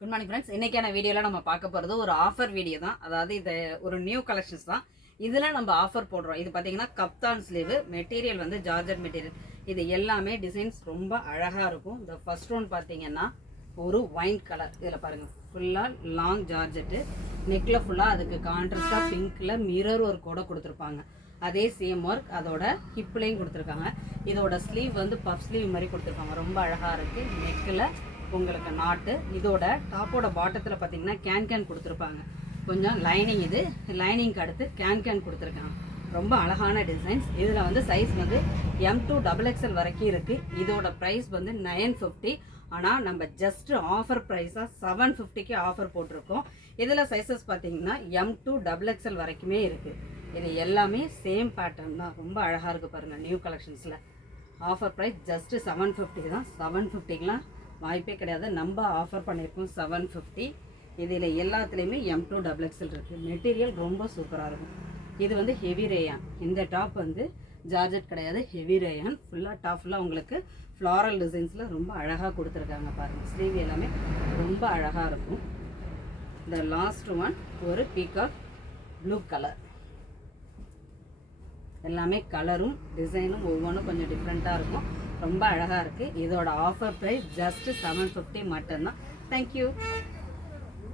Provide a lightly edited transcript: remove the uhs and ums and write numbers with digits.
Good morning friends. இன்றைக்கான வீடியோவில் நம்ம பார்க்க போகிறது ஒரு ஆஃபர் வீடியோ தான். அதாவது இது ஒரு நியூ கலெக்ஷன்ஸ் தான். இதில் நம்ம ஆஃபர் போடுறோம். இது பார்த்தீங்கன்னா கப்தான் ஸ்லீவு, மெட்டீரியல் வந்து ஜார்ஜட் மெட்டீரியல். இது எல்லாமே டிசைன்ஸ் ரொம்ப அழகாக இருக்கும். இந்த ஃபர்ஸ்ட் ஒன் பார்த்தீங்கன்னா ஒரு ஒயின் கலர். இதில் பாருங்கள், ஃபுல்லாக லாங் ஜார்ஜெட்டு, நெக்கில் ஃபுல்லாக அதுக்கு கான்ட்ராஸ்டாக பிங்க்கில் மிரர் ஒர்க் கூட கொடுத்துருப்பாங்க. அதே சேம் ஒர்க் அதோட ஹிப்லையும் கொடுத்துருக்காங்க. இதோட ஸ்லீவ் வந்து பஃப் ஸ்லீவ் மாதிரி கொடுத்துருப்பாங்க. ரொம்ப அழகாக இருக்குது. நெக்கில் உங்களுக்கு நாட்டு. இதோட டாப்போட பாட்டத்தில் பார்த்தீங்கன்னா கேன் கொடுத்துருப்பாங்க. கொஞ்சம் லைனிங், இது லைனிங்க்கு அடுத்து கேன் கொடுத்துருக்காங்க. ரொம்ப அழகான டிசைன்ஸ். இதில் வந்து சைஸ் வந்து M2 XXL வரைக்கும் இருக்குது. இதோட ப்ரைஸ் வந்து 950. ஆனால் நம்ம ஜஸ்ட் ஆஃபர் ப்ரைஸாக 750க்கு ஆஃபர் போட்டிருக்கோம். இதில் சைஸஸ் பார்த்தீங்கன்னா M2 XXL வரைக்குமே இருக்குது. இது எல்லாமே சேம் பேட்டர்ன் தான். ரொம்ப அழகாக இருக்குது பாருங்கள். நியூ கலெக்ஷன்ஸில் ஆஃபர் ப்ரைஸ் ஜஸ்ட்டு 750 தான். 750க்கெலாம் வாய்ப்பே கிடையாது. நம்ம ஆஃபர் பண்ணியிருக்கோம் 750. இதில் எல்லாத்துலேயுமே M2 XXL இருக்குது. மெட்டீரியல் ரொம்ப சூப்பராக இருக்கும். இது வந்து ஹெவி ரேயான். இந்த டாப் வந்து ஜார்ஜெட் கிடையாது, ஹெவி ரேயான். ஃபுல்லாக டாப் ஃபுல்லாக உங்களுக்கு ஃப்ளாரல் டிசைன்ஸில் ரொம்ப அழகாக கொடுத்துருக்காங்க பாருங்கள். ஸ்லீவ் எல்லாமே ரொம்ப அழகாக இருக்கும். இந்த லாஸ்ட் ஒன் ஒரு பீகாக் ப்ளூ கலர். எல்லாமே கலரும் டிசைனும் ஒவ்வொன்றும் கொஞ்சம் டிஃப்ரெண்ட்டாக இருக்கும். ரொம்ப அழகாக இருக்குது. இதோட ஆஃபர் ப்ரைஸ் ஜஸ்ட்டு 750 மட்டும்தான். தேங்க்யூ.